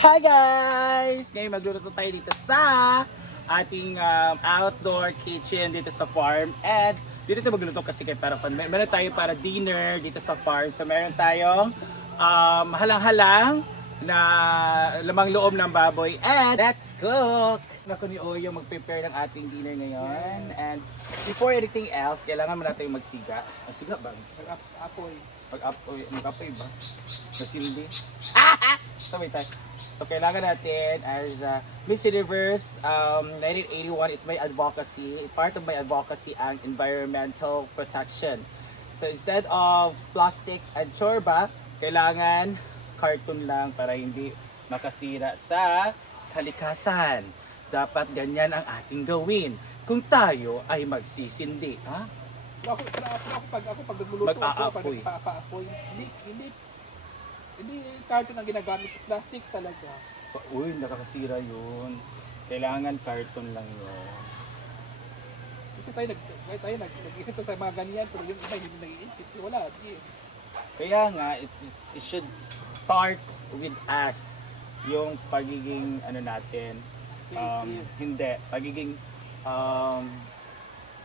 Hi guys! Ngayon magluluto tayo dito sa ating outdoor kitchen dito sa farm. And dito tayo magluluto kasi para meron tayo para dinner dito sa farm. So meron tayong halang-halang na lamang loob ng baboy. And let's cook! Ako ni Oyo mag-prepare ng ating dinner ngayon. And before anything else, kailangan mo natin magsiga. Siga ba? Apoy. Mag-apoy ba? Masilbi? So wait tayo. So kailangan natin as Miss Universe 1981 is my advocacy. Part of my advocacy ang environmental protection. So instead of plastic and tsorba, kailangan cartoon lang para hindi makasira sa kalikasan. Dapat ganyan ang ating gawin kung tayo ay magsisindi. Ha? Ako pag nagluluto ako, pag Mag-aapoy. nagpapaapoy, hindi carton ang ginagamit, plastic talaga. Uy, nakakasira yun. Kailangan cartoon lang yun. Kasi tayo nag-isip ko sa mga ganyan, pero yung iba hindi nag-iisip. Wala, di. Kaya nga, it should start with us. Yung pagiging, ano natin, hindi, pagiging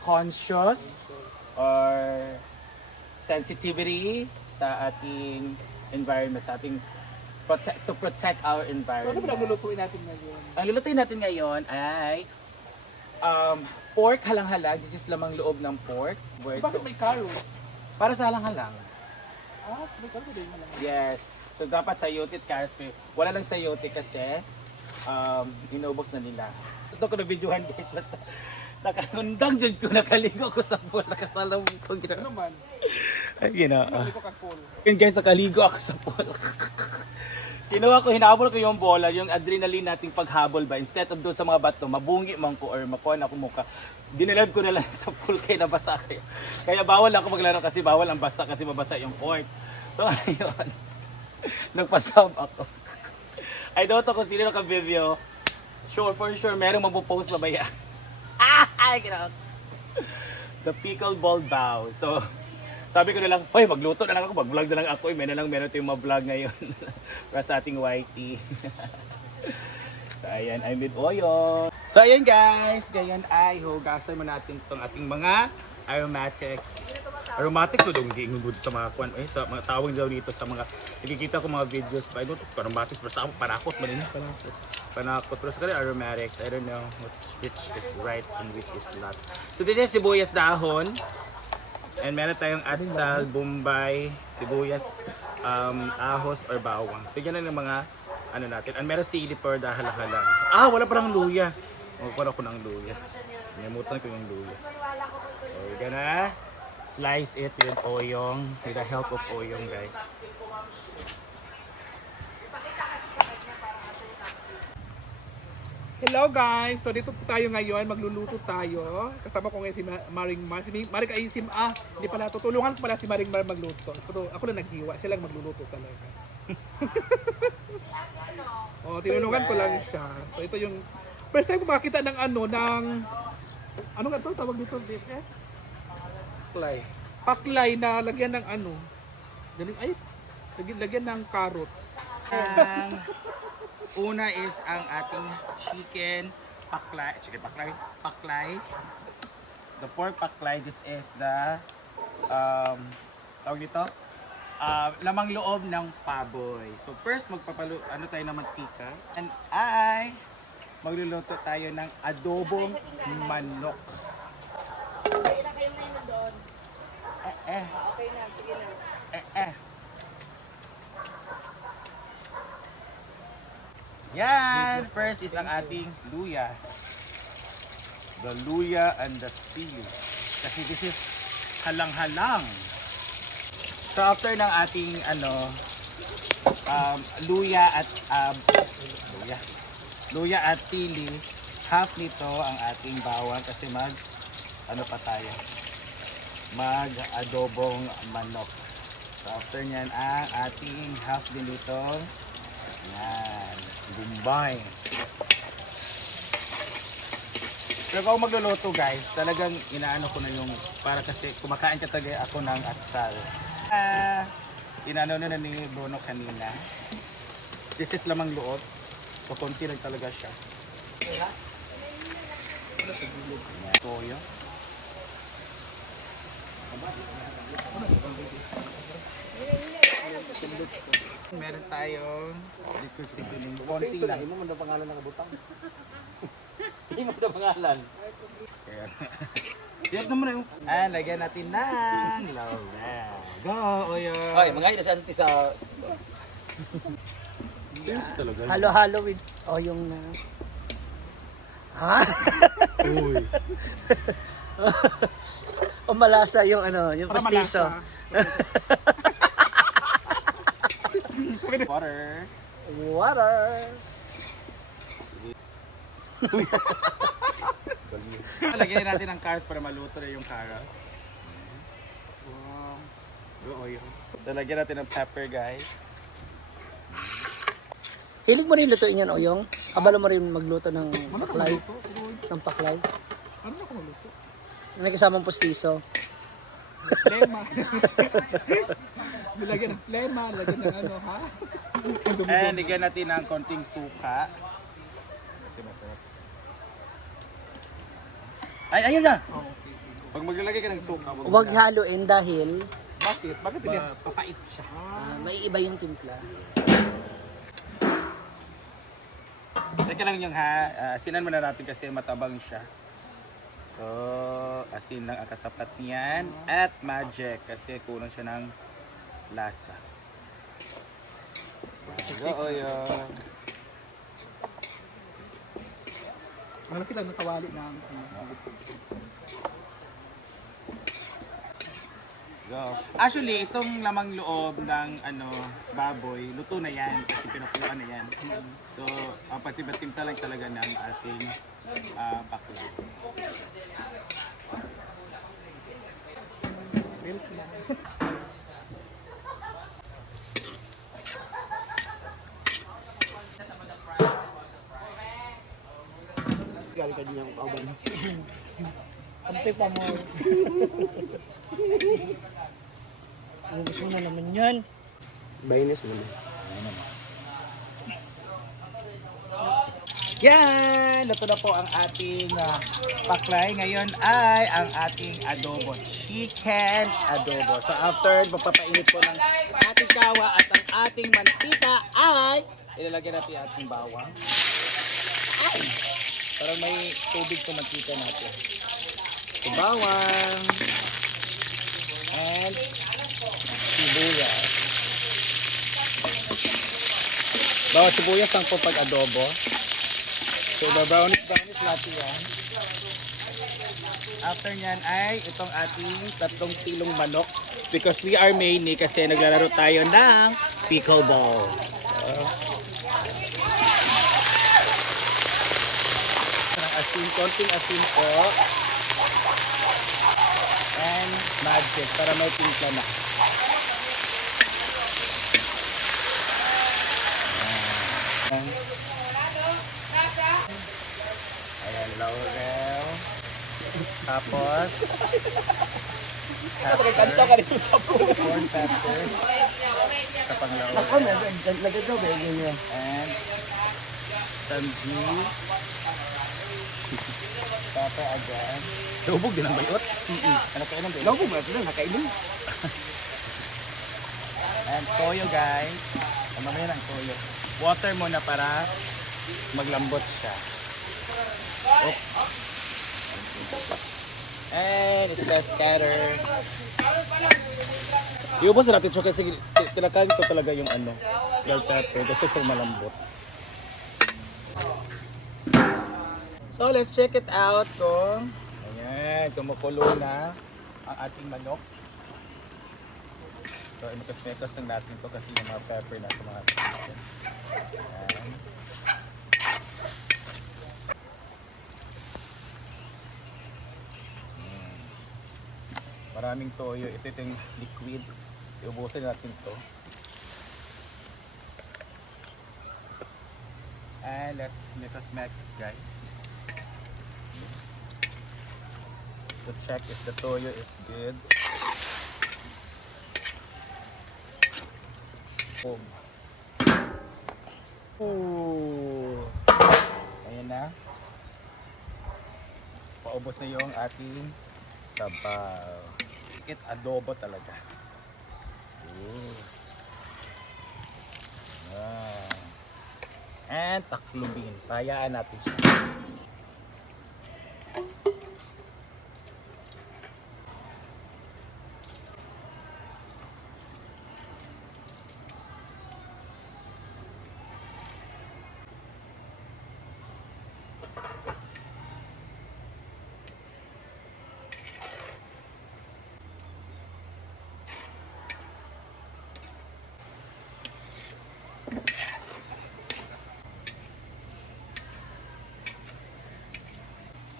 conscious or sensitivity sa ating environment, sa ating to protect our So ano environment. ba naglulutuin natin ngayon? Ang lulutuin natin ngayon ay pork halang-halang. This is lamang loob ng pork. So, bakit may carrots? Para sa halang-halang. May carrots din malang. Yes. So dapat sayote at carrots. Wala lang sayote kasi inubos na nila. Ito ko na videohan guys. Basta nakakundang dyan ko. Nakaligo ko sa pool. Nakasalabong ko. Ano man? Ay, gina. Ano ko kang Yun guys, nakaligo ako sa pool. Ginawa ko, hinabol ko yung bola, yung adrenaline nating paghabol ba. Instead of doon sa mga bato, mabungi man ko or makuha na ako mukha. Dinalab ko na lang sa pool kaya nabasa kayo. Kaya bawal ako maglaro kasi bawal ang basa kasi mabasa yung court. So ayun, nagpasab ako. I don't know kung sino naka-video. Sure, for sure, merong magpo-post na ba yan? Ay, ginawa. The pickleball bow. So, sabi ko na lang, hoy, magluto na lang ako, mag-vlog na lang ako. Meron tayong ma-vlog ngayon para sa ating YT. So, ayan, I'm with Oyo. So, ayan guys, ngayon ay hugasan mo natin itong ating mga aromatics. Aromatics mo dong giingod sa mga kwan. Sa mga tawag daw dito sa mga, nakikita ko mga videos pa. Ito, aromatics, pero sa ako, panakot man yun. Panakot. Pero sa kanila, aromatics, I don't know which is right and which is not. So, dito yung sibuyas dahon. And meron tayong atsal, bombay, sibuyas, ahos or bawang. So yan ang mga ano natin. And meron sili for dahalang-halang. Wala pa ng luya. Wala ko ng luya. Namutan ko yung luya. So we're gonna slice it with oyong, with the help of oyong guys. Hello guys! So dito po tayo ngayon, magluluto tayo. Kasama ko ngayon si Maring Mar. Si Maring ay hindi pala, tutulungan ko pala si Maring Mar magluto. Pero ako lang naghiwa, siya lang magluluto talaga. Tinulungan ko lang siya. So ito yung first time ko makita ng ano nga to tawag dito? Play. Paklay na lagyan ng lagyan ng carrots. Una is ang ating chicken paklay. Paklay. The pork paklay. This is the tawag dito? Lamang loob ng paboy. So first ano tayo ng mantika. And magluluto tayo ng adobong manok. Okay na kayo ngayon doon. Okay na, sige na. Yan! First is ang ating luya. The luya and the seal. Kasi this is halang-halang. So after ng ating luya at sili, half nito ang ating bawang kasi mag adobong manok. So after nyan ang ating half din dito. Yan, Bombay. Pero kung magluluto guys, talagang inaano ko na yung, para kasi kumakain ka talaga ako ng atsal. Inano na ni Bruno kanina. This is lamang loob. So, konti lang talaga siya. Toyo. Meron tayong liquid seasoning. Konti lang. Imo man daw pangalan ng kabutang. Hindi mo na pangalan. Yan naman yung... Ah, lagyan natin ng laurel. Go, Oyo! Ay, mga ina sa anti sa Halo-halo with oyong na. Ha? Uy. O malasa yung ano, yung Para pastiso. malasa. Water. Water. Lagyan natin ng carrots para maluto na yung carrots. Wow. Go, Oyo. So, lagyan natin ng pepper, guys. Hilig mo rin lutuin yan, Oyong? Kabalo mo rin magluto ng paklay? Ng paklay? Ano na ako maluto? May kasamang postiso. Lema. Nilagyan ng lema, nilagyan ng ano, ha? And lagyan natin ng konting suka. Kasi masarap. Ay, ayun na! Oh, okay. Pag maglalagay ka ng suka, Huwag haluin dahil Bakit? Bakit hindi? papait siya. may iba yung timpla. Teka lang yung asinan muna natin kasi matabang siya. So, asin lang ang katapat niyan. At magic kasi kulang siya ng lasa. Go, Oyo. Malaki lang nakawali ng Go. Actually, itong lamang loob ng baboy, luto na yan kasi pinakuluan na yan. So, patiba-timta lang talaga ng ating bakla. reels lang. gali ka din yung kauban. Kampi pa mo. Ano gusto mo na naman yan? Baynes mo. Yan! Luto na po ang ating paklay. Ngayon ay ang ating adobo. Chicken adobo. So after magpapainit po ng ating kawa at ang ating mantika ay ilalagay natin ang ating bawang. Ay! Parang may tubig sa mantika natin. So bawang and sibuyas. Bawang sibuyas lang po pag adobo. So, brownish natin yan. After nyan ay itong ating 3 kilong manok. Because we are Maine kasi naglalaro tayo ng pickleball. So, asin, konting asin po. And magic para may timpla na. Ayan, laurel. Tapos, corn pepper. Sa panglaurel. Ako na nagado ba yun. And sanji. Pepper again. Lubog din ang bayot. Ano kayo ng bayot? Lubog ba ito nakainom? And toyo, guys. Mamaya ng toyo. Water muna para maglambot siya. Oops. And scatter. Iubos na natin siya kasi tinakain ko talaga yung bell pepper kasi siya malambot. So let's check it out kung kumukulo na ang ating manok. So inukas-mekas lang natin to kasi yung mga pepper na tumakas natin. Ayan. Maraming toyo. Ito yung liquid. Iubusin natin to. And let's make us mix, guys. To check if the toyo is good. Boom. Ooh. naubos na yung ating sabaw. It adobo talaga. Ooh. Wow. And taklubin. Payaan natin siya.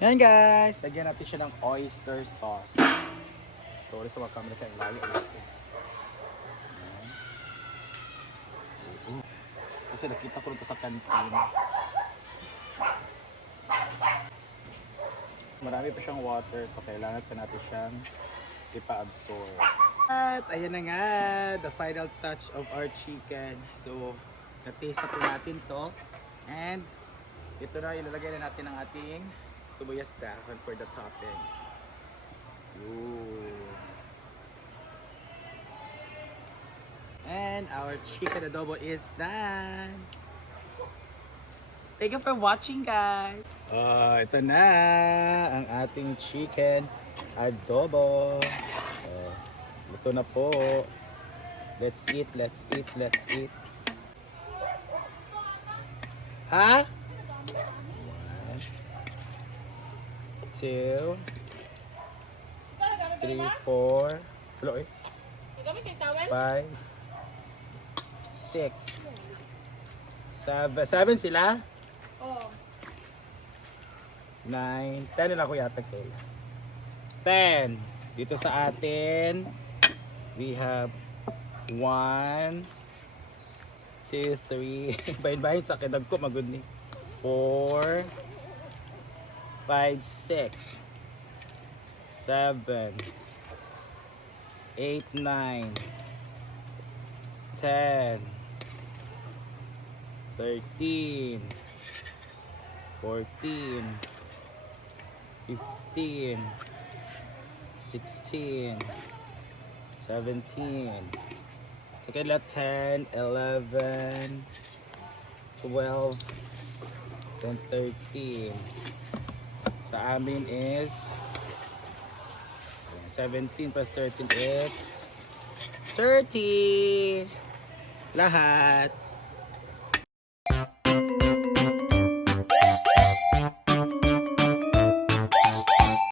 Yan guys, lagyan natin siya ng oyster sauce. Sorry sa mga camera kayo, layo natin. Kasi nakita ko rin sa kantin. Marami pa siyang water, so kailangan pa natin siyang ipa-absorb. At ayan na nga, the final touch of our chicken. So, na-taste na po natin to. And ito na, ilalagay na natin ang ating sibuyas dahon for the toppings. Ooh. And our chicken adobo is done. Thank you for watching, guys. Ito na ang ating chicken adobo. Ito na po. Let's eat, let's eat, let's eat. Ha? 2, 3, 4, 5, 6, 7 sila? Oh. 9, 10 na ako yata sila. 10. Dito sa atin, we have 1, 2, 3. Bahin-bahin sa kidag ko, magod ni. 4, 5, 6, 7, 8, 9, 10, 13, 14, 15, 16, 17, so kaya 10, 11, 12, then 13. Sa amin is 17 plus 13 is 30 lahat.